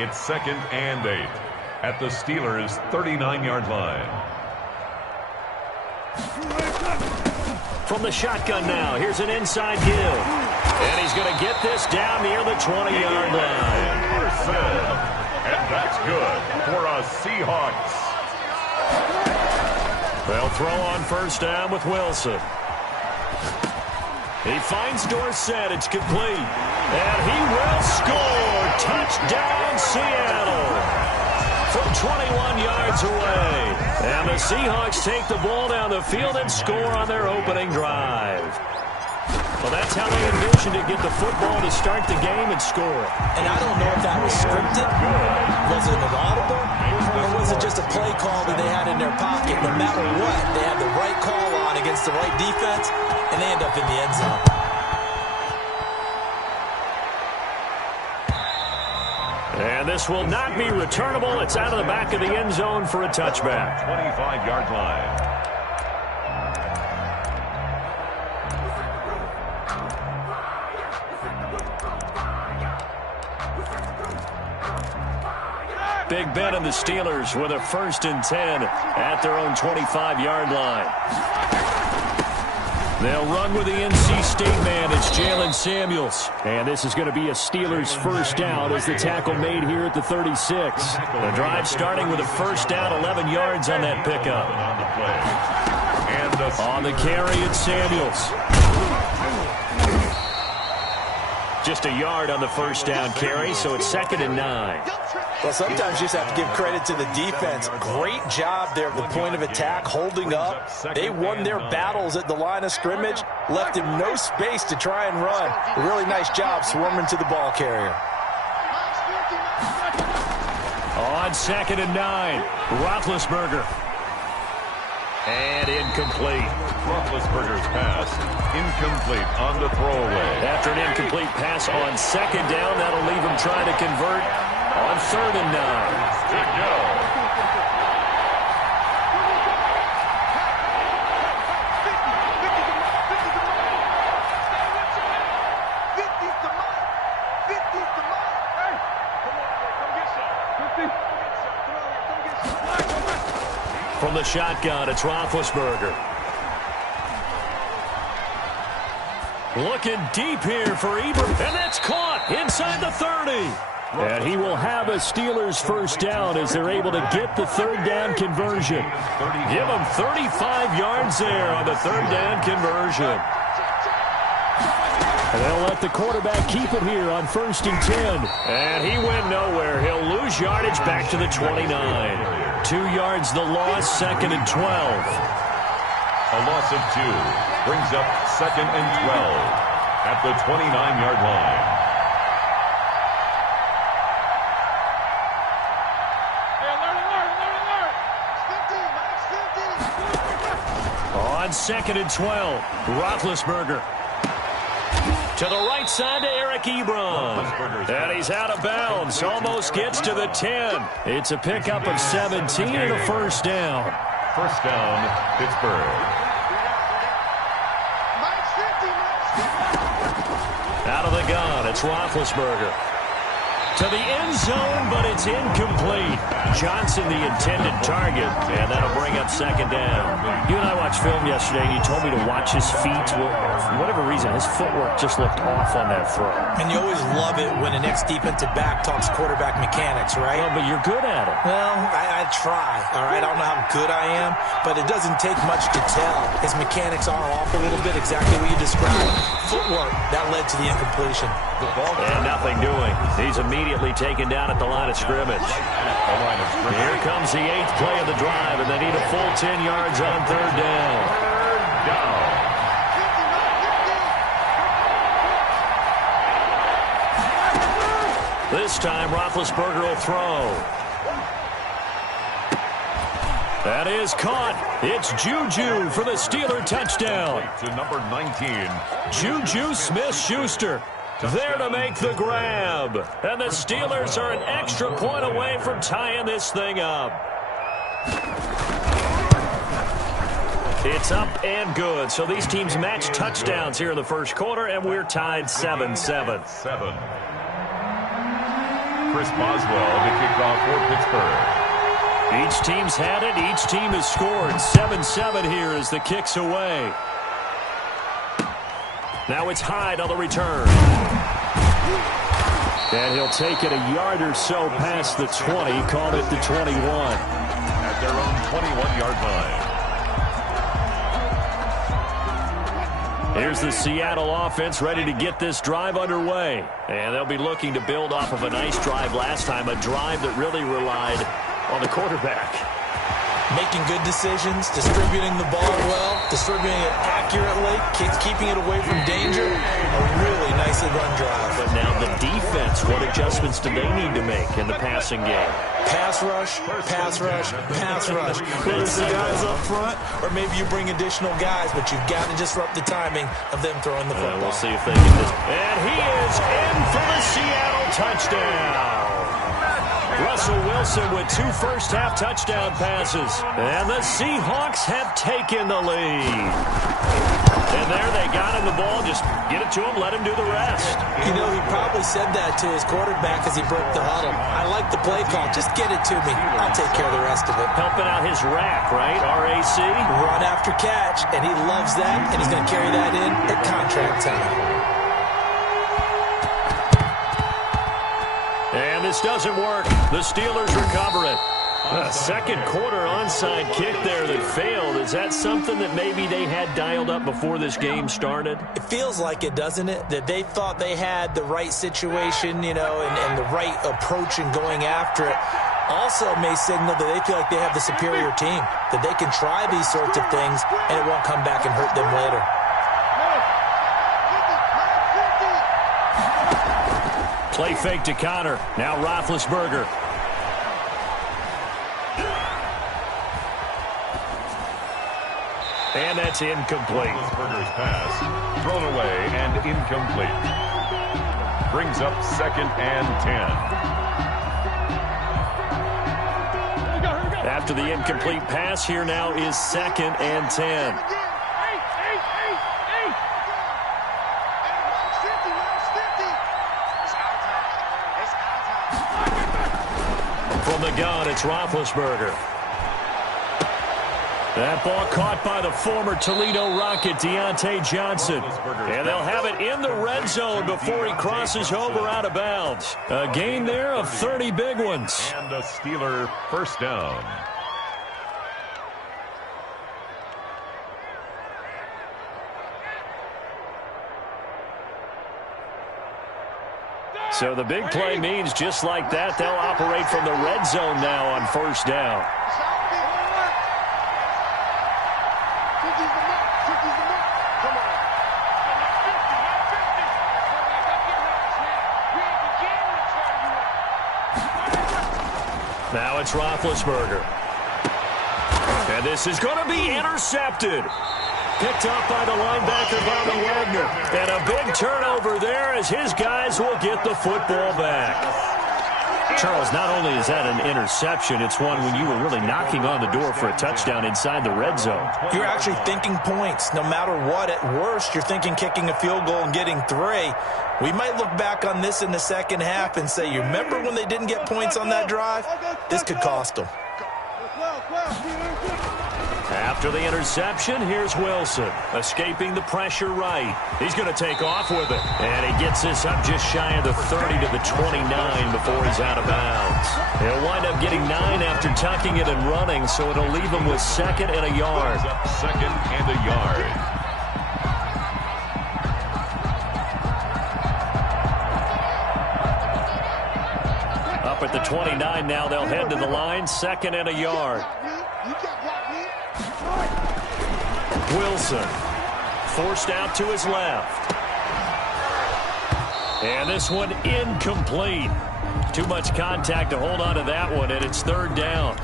It's 2nd and 8 at the Steelers' 39-yard line. From the shotgun now, here's an inside give. And he's going to get this down near the 20-yard line. And that's good for a Seahawks. They'll throw on first down with Wilson. He finds Dorsett. It's complete. And he will score. Touchdown, Seattle. From 21 yards away. And the Seahawks take the ball down the field and score on their opening drive. Well, that's how they envisioned to get the football to start the game and score. And I don't know if that was scripted. Was it an audible? Or was it just a play call that they had in their pocket? No matter what, they had the right call on against the right defense, and they end up in the end zone. And this will not be returnable. It's out of the back of the end zone for a touchback. 25-yard line. Big Ben and the Steelers with a 1st and 10 at their own 25-yard line. They'll run with the NC State man. It's Jalen Samuels. And this is going to be a Steelers first down as the tackle made here at the 36. The drive starting with a first down, 11 yards on that pickup. On the carry, it's Samuels. Just a yard on the first down carry, so it's 2nd and 9. Well, sometimes you just have to give credit to the defense. Great job there at the point of attack, holding up. They won their battles at the line of scrimmage, left him no space to try and run. A really nice job swarming to the ball carrier. On 2nd and 9, Roethlisberger. And incomplete. Roethlisberger's pass incomplete on the throwaway. After an incomplete pass on 2nd down, that'll leave him trying to convert on 3rd and 9. Good go. From the shotgun, it's Roethlisberger. Looking deep here for Ebert, and that's caught inside the 30. And he will have a Steelers first down as they're able to get the 3rd down conversion. Give them 35 yards there on the 3rd down conversion. And they'll let the quarterback keep it here on 1st and 10. And he went nowhere. He'll lose yardage back to the 29. 2 yards the loss, 2nd and 12. A loss of 2 brings up 2nd and 12 at the 29-yard line. On 2nd and 12, Roethlisberger. To the right side to Eric Ebron. And he's out of bounds. Almost gets to the 10. It's a pickup of 17 and a first down. First down, Pittsburgh. Out of the gun, it's Roethlisberger. To the end zone, but it's incomplete. Johnson, the intended target, and that'll bring up 2nd down. You and I watched film yesterday, and you told me to watch his feet. Well, for whatever reason, his footwork just looked off on that throw. And you always love it when the next defensive back talks quarterback mechanics, right? Well, but you're good at it. Well, I try, all right? I don't know how good I am, but it doesn't take much to tell. His mechanics are off a little bit, exactly what you described. Footwork, that led to the incompletion. And nothing doing. He's immediately taken down at the line of scrimmage. Here comes the 8th play of the drive, and they need a full 10 yards on 3rd down. This time, Roethlisberger will throw. That is caught. It's Juju for the Steeler touchdown. To number 19. Juju Smith-Schuster there to make the grab. And the Steelers are an extra point away from tying this thing up. It's up and good. So these teams match touchdowns here in the first quarter, and we're tied 7-7. Chris Boswell to kick off for Pittsburgh. Each team's had it. Each team has scored. 7-7 here as the kick's away. Now it's Hyde on the return. And he'll take it a yard or so past the 20. Called it the 21. At their own 21-yard line. Here's the Seattle offense ready to get this drive underway. And they'll be looking to build off of a nice drive last time, a drive that really relied on the quarterback. Making good decisions, distributing the ball well, distributing it accurately, keeping it away from danger. A really nicely run drive. But now the defense, what adjustments do they need to make in the passing game? Pass rush, pass rush, pass rush. Whether it's the guys up front or maybe you bring additional guys, but you've got to disrupt the timing of them throwing the football. We'll see if they can. And he is in for the Seattle touchdown. Russell Wilson with 2 first-half touchdown passes. And the Seahawks have taken the lead. And there they got him the ball. Just get it to him, let him do the rest. You know, he probably said that to his quarterback as he broke the huddle. I like the play call. Just get it to me. I'll take care of the rest of it. Helping out his rack, right? RAC? Run after catch, and he loves that, and he's going to carry that in at contract time. And this doesn't work. The Steelers recover it. A second quarter onside kick there that failed. Is that something that maybe they had dialed up before this game started? It feels like it, doesn't it? That they thought they had the right situation, you know, and the right approach in going after it. Also may signal that they feel like they have the superior team, that they can try these sorts of things, and it won't come back and hurt them later. Play fake to Connor. Now Roethlisberger. And that's incomplete. Roethlisberger's pass thrown away and incomplete. Brings up 2nd and 10. After the incomplete pass, here now is 2nd and 10. From the gun, it's Roethlisberger. That ball caught by the former Toledo Rocket, Deontay Johnson. And they'll have it in the red zone before he crosses over out of bounds. A gain there of 30 big ones. And a Steeler first down. So the big play means just like that, they'll operate from the red zone now on first down. Now it's Roethlisberger. And this is going to be intercepted. Picked up by the linebacker, Bobby Wagner. And a big turnover there as his guys will get the football back. Charles, not only is that an interception, it's one when you were really knocking on the door for a touchdown inside the red zone. You're actually thinking points. No matter what, at worst, you're thinking kicking a field goal and getting 3. We might look back on this in the second half and say, you remember when they didn't get points on that drive? This could cost them. After the interception, here's Wilson, escaping the pressure right. He's going to take off with it. And he gets this up just shy of the 30 to the 29 before he's out of bounds. He'll wind up getting 9 after tucking it and running, so it'll leave him with 2nd and a yard. 2nd and a yard. Up at the 29 now, they'll head to the line, 2nd and a yard. Wilson forced out to his left. And this one incomplete. Too much contact to hold on to that one, and it's 3rd down.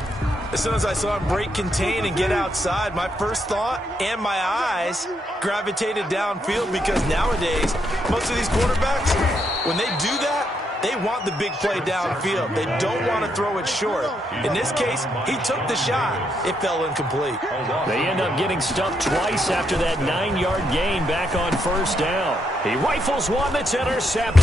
As soon as I saw him break contain and get outside, my first thought and my eyes gravitated downfield, because nowadays, most of these quarterbacks, when they do that, They want the big play downfield. They don't want to throw it short. In this case, he took the shot. It fell incomplete. They end up getting stuffed twice after that 9-yard gain back on first down. He rifles one that's intercepted.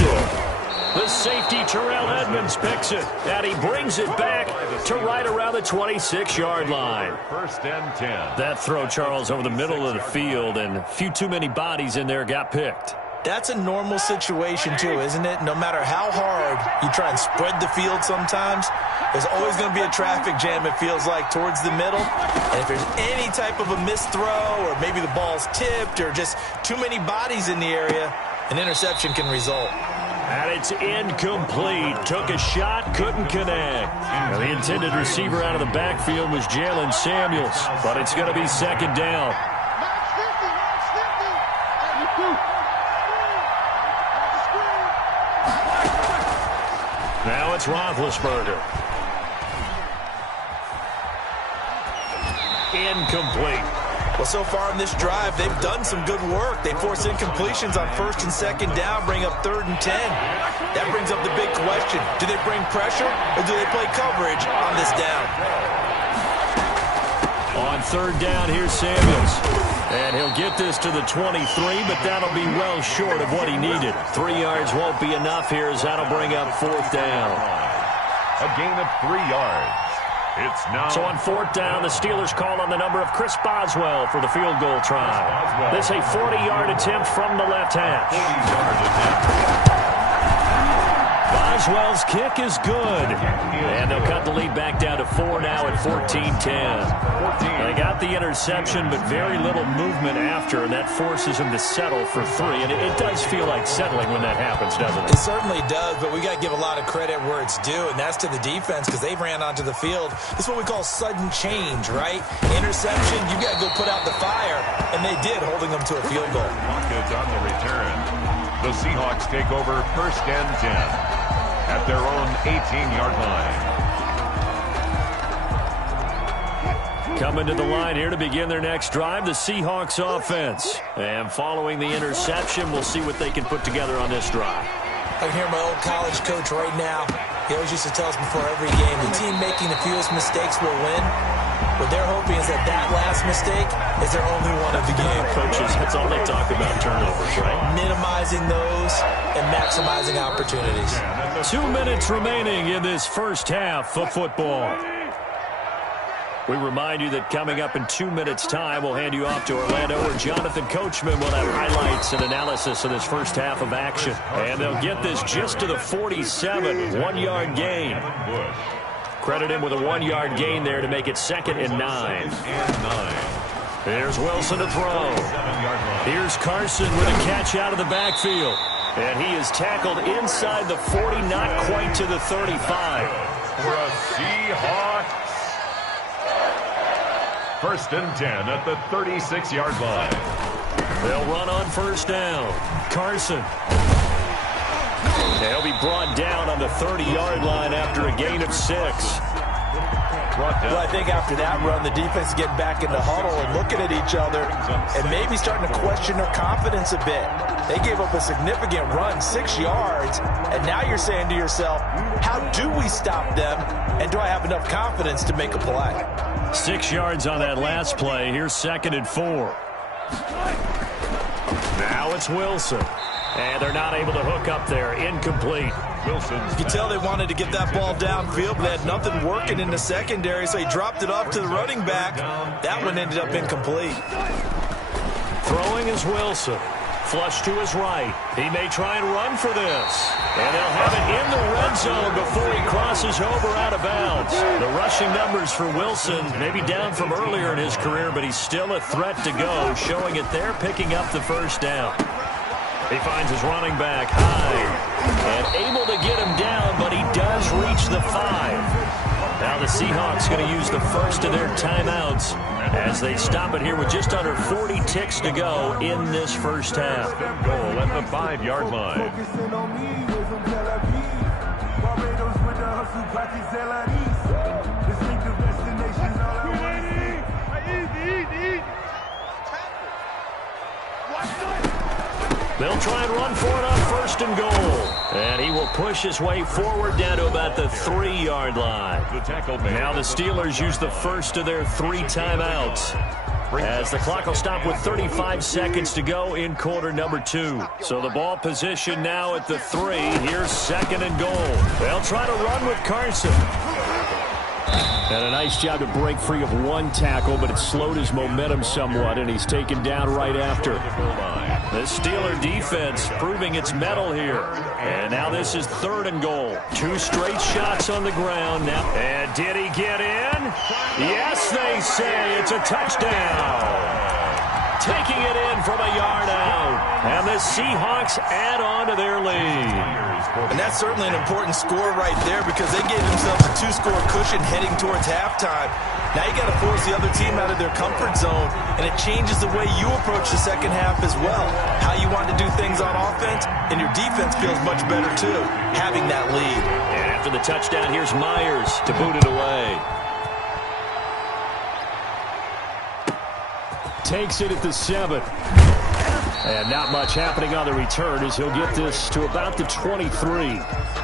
The safety, Terrell Edmonds, picks it, and he brings it back to right around the 26-yard line. First and 10. That throw, Charles, over the middle of the field, and a few too many bodies in there got picked. That's a normal situation, too, isn't it? No matter how hard you try and spread the field sometimes, there's always going to be a traffic jam, it feels like, towards the middle. And if there's any type of a missed throw, or maybe the ball's tipped, or just too many bodies in the area, an interception can result. And it's incomplete. Took a shot, couldn't connect. Now, the intended receiver out of the backfield was Jalen Samuels, but it's going to be second down. Now it's Roethlisberger. Incomplete. Well, so far in this drive, they've done some good work. They force incompletions on first and second down, bring up 3rd and 10. That brings up the big question. Do they bring pressure or do they play coverage on this down? On 3rd down, here's Samuels. And he'll get this to the 23, but that'll be well short of what he needed. 3 yards won't be enough here as that'll bring up 4th down. A gain of 3 yards. It's now. So on 4th down, the Steelers call on the number of Chris Boswell for the field goal try. This a 40-yard attempt from the left hash. 40-yard attempt. Boswell's kick is good. And they'll cut the lead back down to 4 now at 14-10. They got the interception, but very little movement after, and that forces him to settle for 3. And it does feel like settling when that happens, doesn't it? It certainly does, but we got to give a lot of credit where it's due, and that's to the defense because they ran onto the field. This is what we call sudden change, right? Interception, you got to go put out the fire, and they did, holding them to a field goal. Pocket on the return. The Seahawks take over first and 10 at their own 18-yard line. Coming to the line here to begin their next drive, the Seahawks offense. And following the interception, we'll see what they can put together on this drive. I can hear my old college coach right now. He always used to tell us before every game, the team making the fewest mistakes will win. What they're hoping is that that last mistake is their only one of the game. Coaches, that's all they talk about, turnovers, right? Minimizing those and maximizing opportunities. 2 minutes remaining in this first half of football. We remind you that coming up in 2 minutes' time, we'll hand you off to Orlando, where Jonathan Coachman will have highlights and analysis of this first half of action. And they'll get this just to the 47, 1-yard gain. Credit him with a 1-yard gain there to make it 2nd and 9. Here's Wilson to throw. Here's Carson with a catch out of the backfield. And he is tackled inside the 40, not quite to the 35. For a Seahawks. First and 10 at the 36-yard line. They'll run on first down. Carson. They'll be brought down on the 30-yard line after a gain of 6. Well, I think after that run, the defense is getting back in the huddle and looking at each other and maybe starting to question their confidence a bit. They gave up a significant run, 6 yards, and now you're saying to yourself, how do we stop them, and do I have enough confidence to make a play? 6 yards on that last play. Here's 2nd and 4. Now it's Wilson. And they're not able to hook up there. Incomplete. Wilson's. You can tell they wanted to get that ball downfield, but they had nothing working in the secondary, so he dropped it off to the running back. That one ended up incomplete. Throwing is Wilson. Flush to his right. He may try and run for this. And they'll have it in the red zone before he crosses over out of bounds. The rushing numbers for Wilson may be down from earlier in his career, but he's still a threat to go, showing it there, picking up the first down. He finds his running back high and able to get him down, but he does reach the 5. Now the Seahawks going to use the first of their timeouts as they stop it here with just under 40 ticks to go in this first half. Goal at the 5-yard line. They'll try and run for it on 1st and goal. And he will push his way forward down to about the 3-yard line. Now the Steelers use the first of their 3 timeouts, as the clock will stop with 35 seconds to go in quarter number 2. So the ball position now at the 3. Here's 2nd and goal. They'll try to run with Carson. And a nice job to break free of 1 tackle, but it slowed his momentum somewhat, and he's taken down right after. The Steeler defense proving its mettle here. And now this is 3rd and goal. 2 straight shots on the ground now. And did he get in? Yes, they say it's a touchdown. Taking it in from a yard out. And the Seahawks add on to their lead. And that's certainly an important score right there, because they gave themselves a 2-score cushion heading towards halftime. Now you got to force the other team out of their comfort zone, and it changes the way you approach the second half as well. How you want to do things on offense, and your defense feels much better too, having that lead. And after the touchdown, here's Myers to boot it away. Takes it at the 7. And not much happening on the return, as he'll get this to about the 23.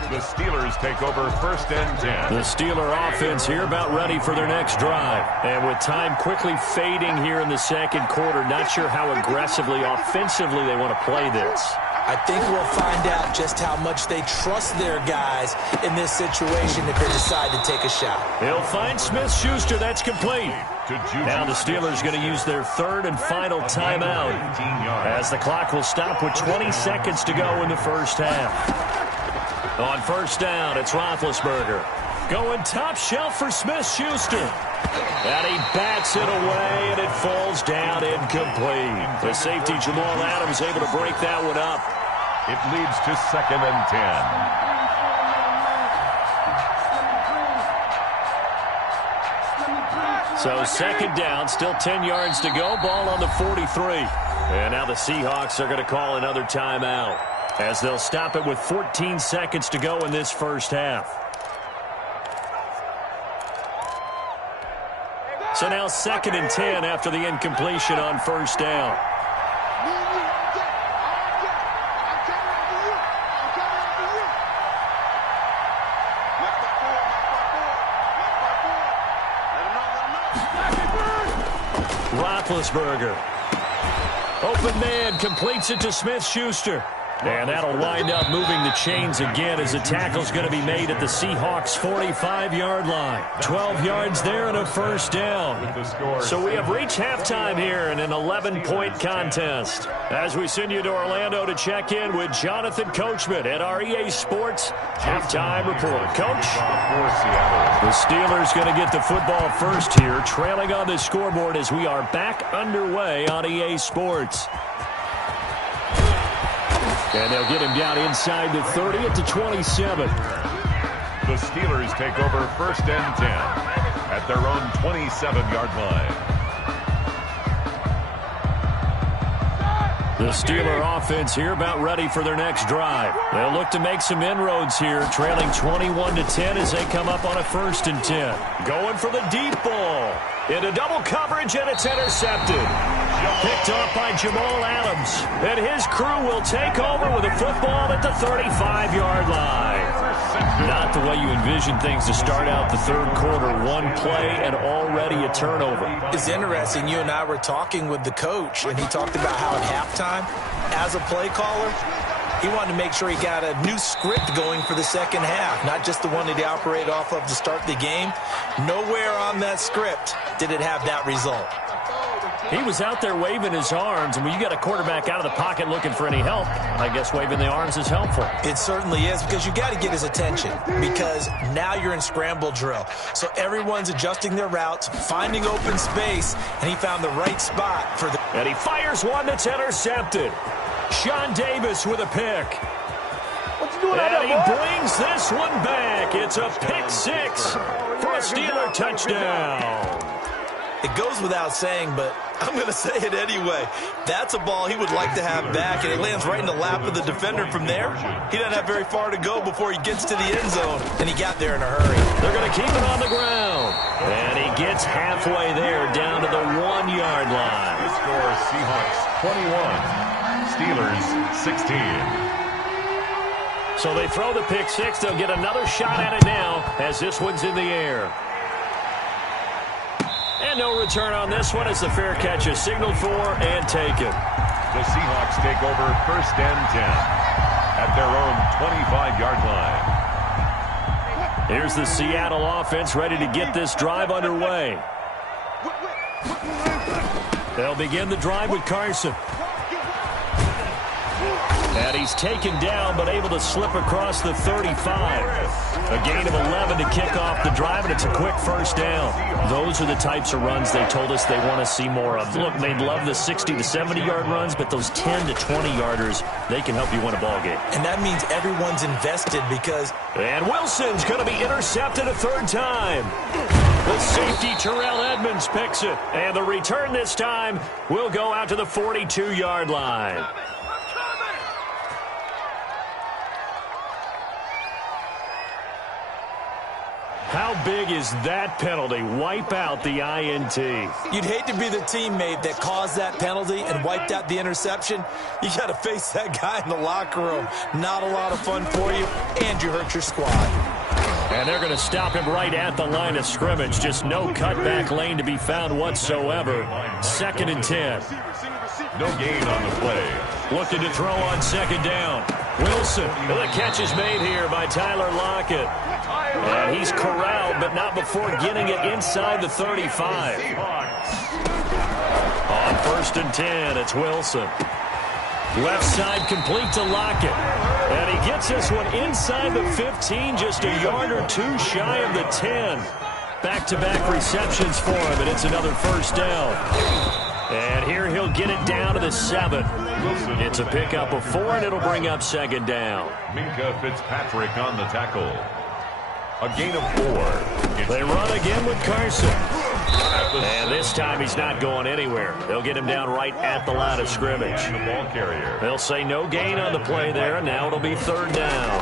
The Steelers take over 1st and 10. The Steeler offense here about ready for their next drive. And with time quickly fading here in the 2nd quarter, not sure how aggressively, offensively they want to play this. I think we'll find out just how much they trust their guys in this situation if they decide to take a shot. He'll find Smith-Schuster. That's complete. Now the Steelers going to use their 3rd and final timeout, as the clock will stop with 20 seconds to go in the first half. On 1st down, it's Roethlisberger. Going top shelf for Smith-Schuster. And he bats it away, and it falls down incomplete. The safety, Jamal Adams, able to break that one up. It leads to 2nd and 10. So 2nd down, still 10 yards to go, ball on the 43. And now the Seahawks are going to call another timeout, as they'll stop it with 14 seconds to go in this first half. So now 2nd and 10 after the incompletion on 1st down. Roethlisberger. Open man, completes it to Smith-Schuster. And that'll wind up moving the chains again, as the tackle's going to be made at the Seahawks' 45-yard line. 12 yards there and a 1st down. So we have reached halftime here in an 11-point contest, as we send you to Orlando to check in with Jonathan Coachman at our EA Sports Halftime Report. Coach? The Steelers going to get the football first here, trailing on the scoreboard as we are back underway on EA Sports. And they'll get him down inside the 30 at the 27. The Steelers take over 1st and 10 at their own 27-yard line. The Steeler offense here about ready for their next drive. They'll look to make some inroads here, trailing 21-10 as they come up on a 1st and 10. Going for the deep ball. Into double coverage, and it's intercepted. Picked off by Jamal Adams. And his crew will take over with a football at the 35-yard line. Not the way you envision things to start out the 3rd quarter. 1 play and already a turnover. It's interesting. You and I were talking with the coach, and he talked about how at halftime, as a play caller, he wanted to make sure he got a new script going for the second half, not just the one that he operated off of to start the game. Nowhere on that script did it have that result. He was out there waving his arms, and when you got a quarterback out of the pocket looking for any help, I guess waving the arms is helpful. It certainly is, because you got to get his attention, because now you're in scramble drill. So everyone's adjusting their routes, finding open space, and he found the right spot for the... And he fires one that's intercepted. Sean Davis with a pick. What you doing and he brings this one back. It's a pick 6 for a Steeler touchdown. It goes without saying, but I'm going to say it anyway. That's a ball he would like to have back, and it lands right in the lap of the defender from there. He doesn't have very far to go before he gets to the end zone, and he got there in a hurry. They're going to keep it on the ground. And he gets halfway there, down to the 1-yard line. The score is Seahawks 21, Steelers 16. So they throw the pick six. They'll get another shot at it now as this one's in the air. And no return on this one as the fair catch is signaled for and taken. The Seahawks take over 1st and 10 at their own 25-yard line. Here's the Seattle offense ready to get this drive underway. They'll begin the drive with Carson. And he's taken down but able to slip across the 35. A gain of 11 to kick off the drive, and it's a quick first down. Those are the types of runs they told us they want to see more of. Look, they love the 60 to 70-yard runs, but those 10 to 20-yarders, they can help you win a ball game. And that means everyone's invested because... And Wilson's going to be intercepted a third time. The safety, Terrell Edmonds, picks it. And the return this time will go out to the 42-yard line. How big is that penalty? Wipe out the INT. You'd hate to be the teammate that caused that penalty and wiped out the interception. You got to face that guy in the locker room. Not a lot of fun for you, and you hurt your squad. And they're going to stop him right at the line of scrimmage. Just no cutback lane to be found whatsoever. 2nd and 10. No gain on the play. Looking to throw on 2nd down. Wilson. The catch is made here by Tyler Lockett. And he's corralled, but not before getting it inside the 35. On 1st and 10, it's Wilson. Left side complete to Lockett. And he gets this one inside the 15, just a yard or two shy of the 10. Back-to-back receptions for him, and it's another first down. And here he'll get it down to the 7. It's a pickup of 4, and it'll bring up 2nd down. Minka Fitzpatrick on the tackle. A gain of 4. They run again with Carson. And this time he's not going anywhere. They'll get him down right at the line of scrimmage. The ball carrier. They'll say no gain on the play there, and now it'll be 3rd down.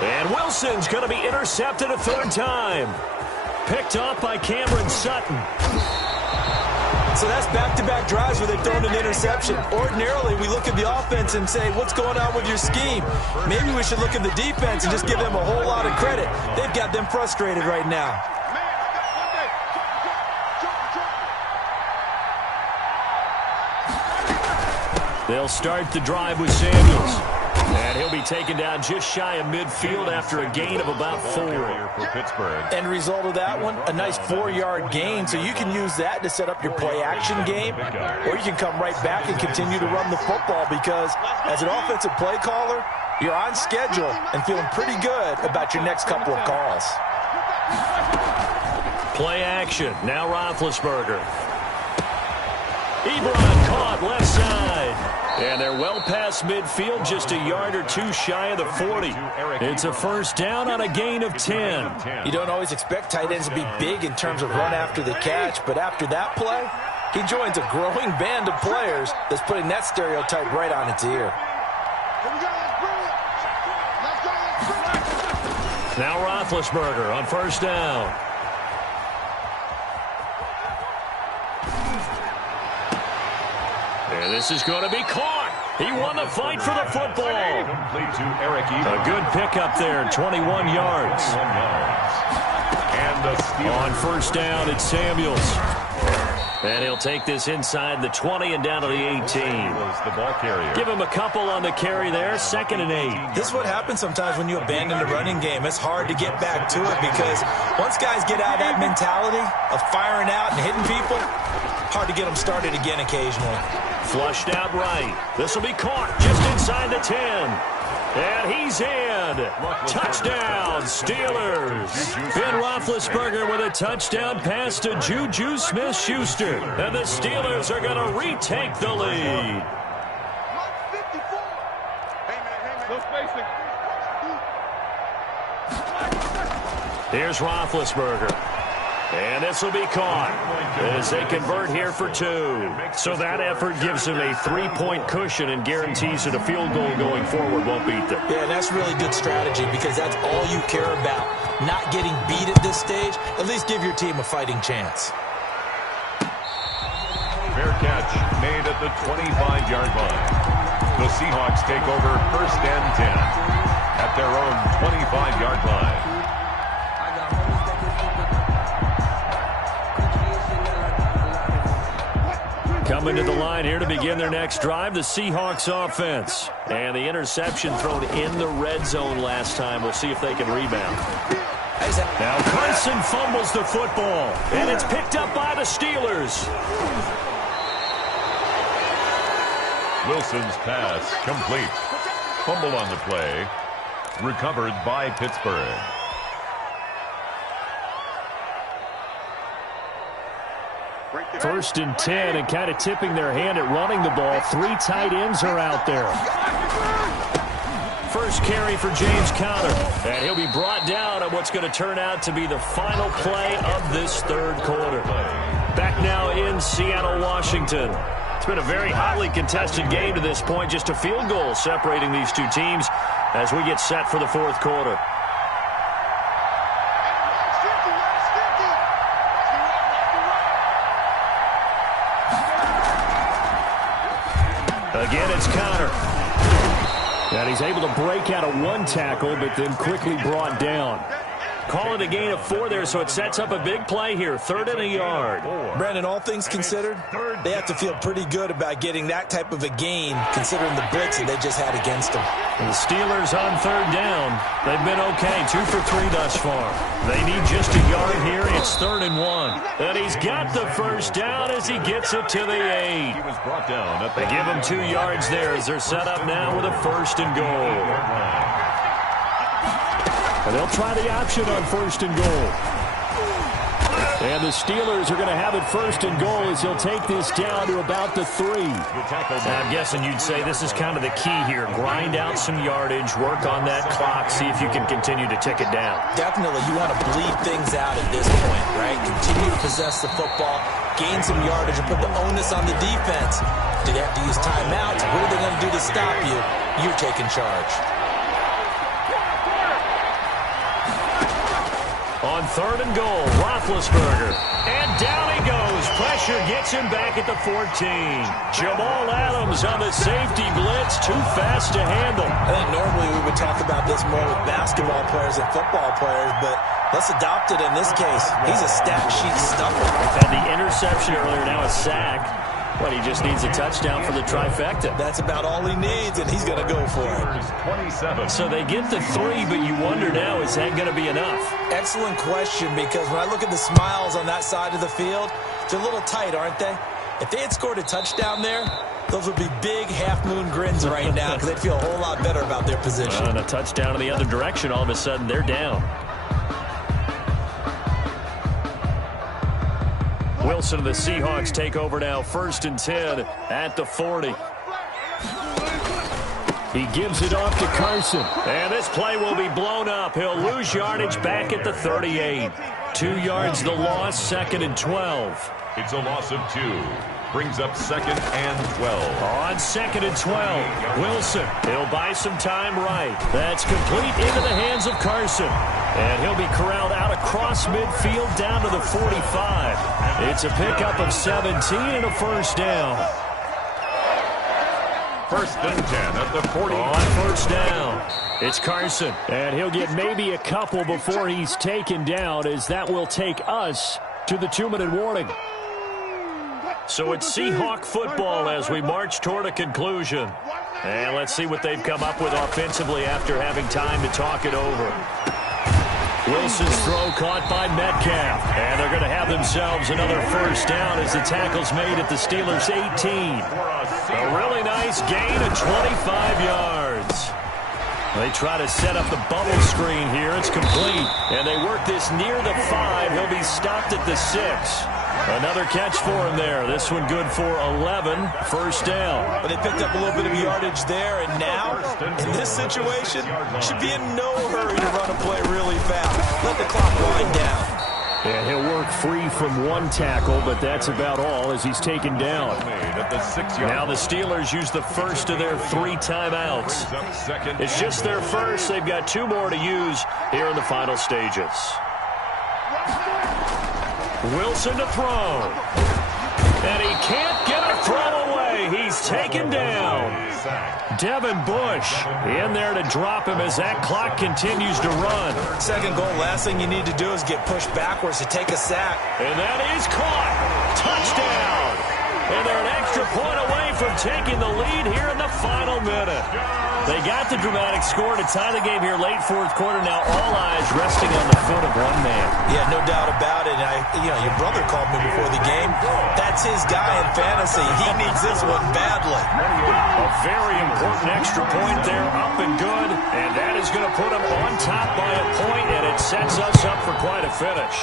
And Wilson's going to be intercepted a 3rd time. Picked off by Cameron Sutton. So that's back-to-back drives where they've thrown an interception. Ordinarily, we look at the offense and say, what's going on with your scheme? Maybe we should look at the defense and just give them a whole lot of credit. They've got them frustrated right now. They'll start the drive with Samuels. And he'll be taken down just shy of midfield after a gain of about 4. For Pittsburgh. End result of that one, a nice 4-yard gain. So you can use that to set up your play-action game, or you can come right back and continue to run the football because as an offensive play caller, you're on schedule and feeling pretty good about your next couple of calls. Play action. Now Roethlisberger. Ebron caught left side. And they're well past midfield, just a yard or two shy of the 40. It's a first down on a gain of 10. You don't always expect tight ends to be big in terms of run after the catch, but after that play, he joins a growing band of players that's putting that stereotype right on its ear. Now Roethlisberger on first down. And this is going to be caught. He won the fight for the football. A good pickup there, 21 yards. And the on first down, it's Samuels. And he'll take this inside the 20 and down to the 18. The ball carrier. Give him a couple on the carry there, 2nd and 8. This is what happens sometimes when you abandon the running game. It's hard to get back to it because once guys get out of that mentality of firing out and hitting people, hard to get them started again occasionally. Flushed out right. This will be caught just inside the 10. And he's in. Touchdown, Steelers. Ben Roethlisberger with a touchdown pass to Juju Smith-Schuster. And the Steelers are going to retake the lead. Here's Roethlisberger. And this will be caught as they convert here for 2. So that effort gives them a 3-point cushion and guarantees that a field goal going forward won't beat them. Yeah, that's really good strategy because that's all you care about. Not getting beat at this stage. At least give your team a fighting chance. Fair catch made at the 25-yard line. The Seahawks take over 1st and 10 at their own 25-yard line. Coming to the line here to begin their next drive, the Seahawks offense. And the interception thrown in the red zone last time. We'll see if they can rebound. Now Carson fumbles the football, and it's picked up by the Steelers. Wilson's pass complete. Fumble on the play. Recovered by Pittsburgh. First and 10, and kind of tipping their hand at running the ball. 3 tight ends are out there. First carry for James Conner, and he'll be brought down at what's going to turn out to be the final play of this 3rd quarter. Back now in Seattle, Washington. It's been a very hotly contested game to this point. Just a field goal separating these two teams as we get set for the 4th quarter. Again, it's Conner. And he's able to break out of 1 tackle, but then quickly brought down. Call it a gain of 4 there, so it sets up a big play here. 3rd and a yard. Brandon, all things considered, they have to feel pretty good about getting that type of a gain, considering the blitz that they just had against them. And the Steelers on 3rd down. They've been okay, 2 for 3 thus far. They need just a yard here. It's 3rd and 1. And he's got the first down as he gets it to the 8. He was brought down. They give him 2 yards there as they're set up now with a 1st and goal. And they'll try the option on 1st and goal. And the Steelers are going to have it 1st and goal as he'll take this down to about the 3. Now, I'm guessing you'd say this is kind of the key here. Grind out some yardage, work on that clock, see if you can continue to tick it down. Definitely, you want to bleed things out at this point, right? Continue to possess the football, gain some yardage, and put the onus on the defense. Do they have to use timeouts? What are they going to do to stop you? You're taking charge. On 3rd and goal, Roethlisberger. And down he goes. Pressure gets him back at the 14. Jamal Adams on the safety blitz. Too fast to handle. I think normally we would talk about this more with basketball players and football players, but let's adopt it in this case. He's a stat sheet stuffer. Had the interception earlier, now a sack. But he just needs a touchdown for the trifecta. That's about all he needs, and he's going to go for it. 27. So they get the 3, but you wonder now, is that going to be enough? Excellent question, because when I look at the smiles on that side of the field, they're a little tight, aren't they? If they had scored a touchdown there, those would be big half-moon grins right now because they'd feel a whole lot better about their position. And a touchdown in the other direction, all of a sudden they're down. Wilson and the Seahawks take over now, 1st and 10 at the 40. He gives it off to Carson. And this play will be blown up. He'll lose yardage back at the 38. 2 yards the loss, 2nd and 12. It's a loss of 2. Brings up 2nd and 12. On 2nd and 12, Wilson. He'll buy some time right. That's complete into the hands of Carson. And he'll be corralled out across midfield down to the 45. It's a pickup of 17 and a 1st down. 1st and 10 at the 40. On 1st down, it's Carson. And he'll get maybe a couple before he's taken down, as that will take us to the 2-minute warning. So it's Seahawk football as we march toward a conclusion. And let's see what they've come up with offensively after having time to talk it over. Wilson's throw caught by Metcalf. And they're going to have themselves another 1st down as the tackle's made at the Steelers' 18. A really nice gain of 25 yards. They try to set up the bubble screen here. It's complete. And they work this near the 5. He'll be stopped at the 6. Another catch for him there. This one good for 11. 1st down. But they picked up a little bit of yardage there, and now, in this situation, should be in no hurry to run a play really fast. Let the clock wind down. And he'll work free from 1 tackle, but that's about all as he's taken down. Now the Steelers use the first of their 3 timeouts. It's just their first. They've got 2 more to use here in the final stages. Wilson to throw. And he can't get throw away. He's taken down. Devin Bush in there to drop him as that clock continues to run. Second goal, last thing you need to do is get pushed backwards to take a sack. And that is caught. Touchdown. And they're an extra point away from taking the lead here in the final minute. They got the dramatic score to tie the game here late fourth quarter. Now all eyes resting on the foot of one man. Yeah, no doubt about it. And your brother called me before the game. That's his guy in fantasy. He needs this one badly. A very important extra point there, up and good. And that is going to put him on top by a point, and it sets us up for quite a finish.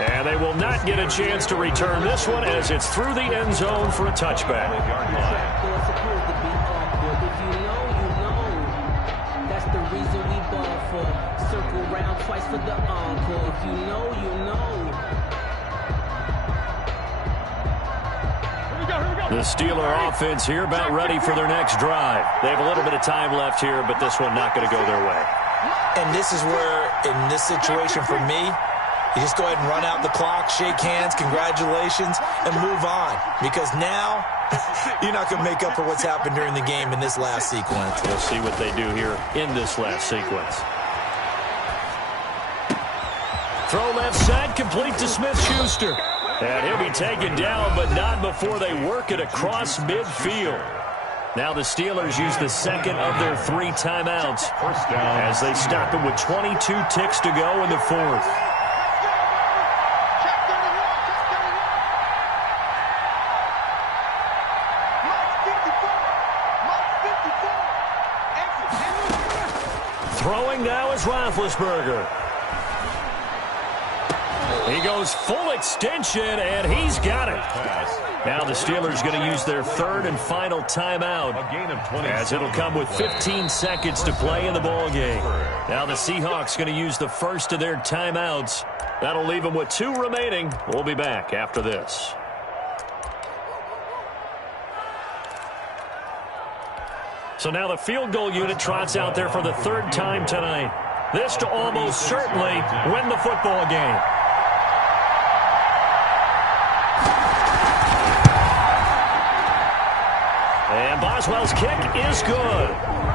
And they will not get a chance to return this one as it's through the end zone for a touchback. That's the reason we ball for. Circle round twice for the encore. If you know, you know. The Steeler offense here about ready for their next drive. They have a little bit of time left here, but this one not going to go their way. And this is where, in this situation for me, you just go ahead and run out the clock, shake hands, congratulations, and move on. Because now, you're not going to make up for what's happened during the game in this last sequence. We'll see what they do here in this last sequence. Throw left side, complete to Smith-Schuster. And he'll be taken down, but not before they work it across midfield. Now the Steelers use the second of their 3 timeouts as they stop it with 22 ticks to go in the fourth. Throwing now is Roethlisberger. He goes full extension, and he's got it. Now the Steelers going to use their third and final timeout as it'll come with 15 seconds to play in the ball game. Now the Seahawks going to use the first of their timeouts. That'll leave them with 2 remaining. We'll be back after this. So now the field goal unit trots out there for the 3rd time tonight. This to almost certainly win the football game. And Boswell's kick is good.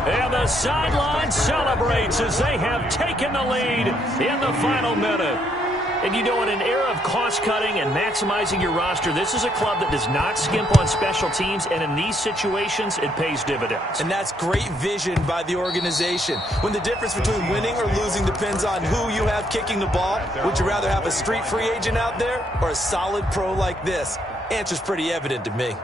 And the sideline celebrates as they have taken the lead in the final minute. And you know, in an era of cost-cutting and maximizing your roster, this is a club that does not skimp on special teams, and in these situations, it pays dividends. And that's great vision by the organization. When the difference between winning or losing depends on who you have kicking the ball, would you rather have a street free agent out there or a solid pro like this? Answer's pretty evident to me.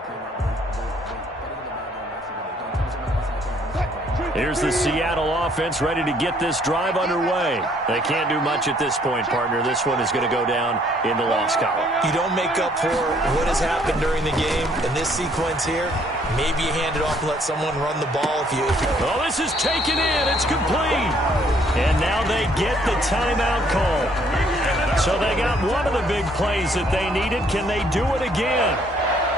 Here's the Seattle offense ready to get this drive underway. They can't do much at this point, partner. This one is going to go down in the loss column. You don't make up for what has happened during the game in this sequence here. Maybe you hand it off and let someone run the ball if you... Oh, this is taken in. It's complete. And now they get the timeout call. So they got one of the big plays that they needed. Can they do it again?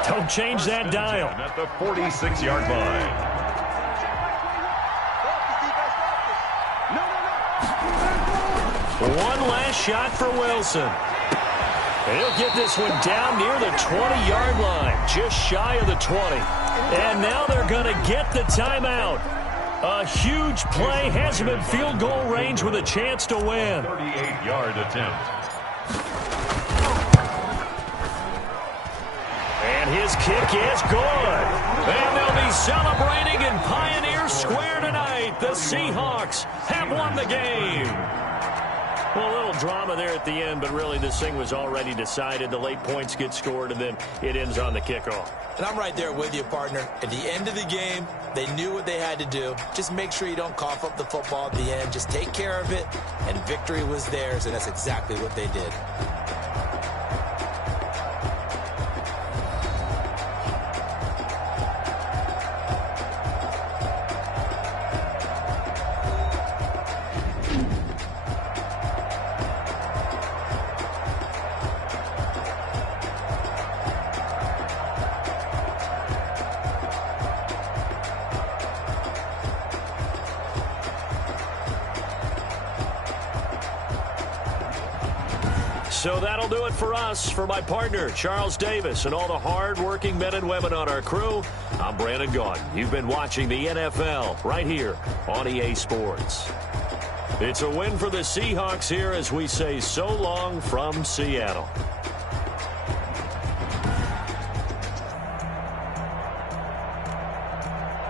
Don't change that dial. At the 46-yard line. One last shot for Wilson. And he'll get this one down near the 20-yard line, just shy of the 20. And now they're going to get the timeout. A huge play has him in field goal range with a chance to win. 38-yard attempt. And his kick is good. And they'll be celebrating in Pioneer Square tonight. The Seahawks have won the game. Well, a little drama there at the end, but really this thing was already decided. The late points get scored, and then it ends on the kickoff. And I'm right there with you, partner. At the end of the game, they knew what they had to do. Just make sure you don't cough up the football at the end. Just take care of it, and victory was theirs, and that's exactly what they did. So that'll do it for us. For my partner, Charles Davis, and all the hard-working men and women on our crew, I'm Brandon Gaudin. You've been watching the NFL right here on EA Sports. It's a win for the Seahawks here as we say so long from Seattle.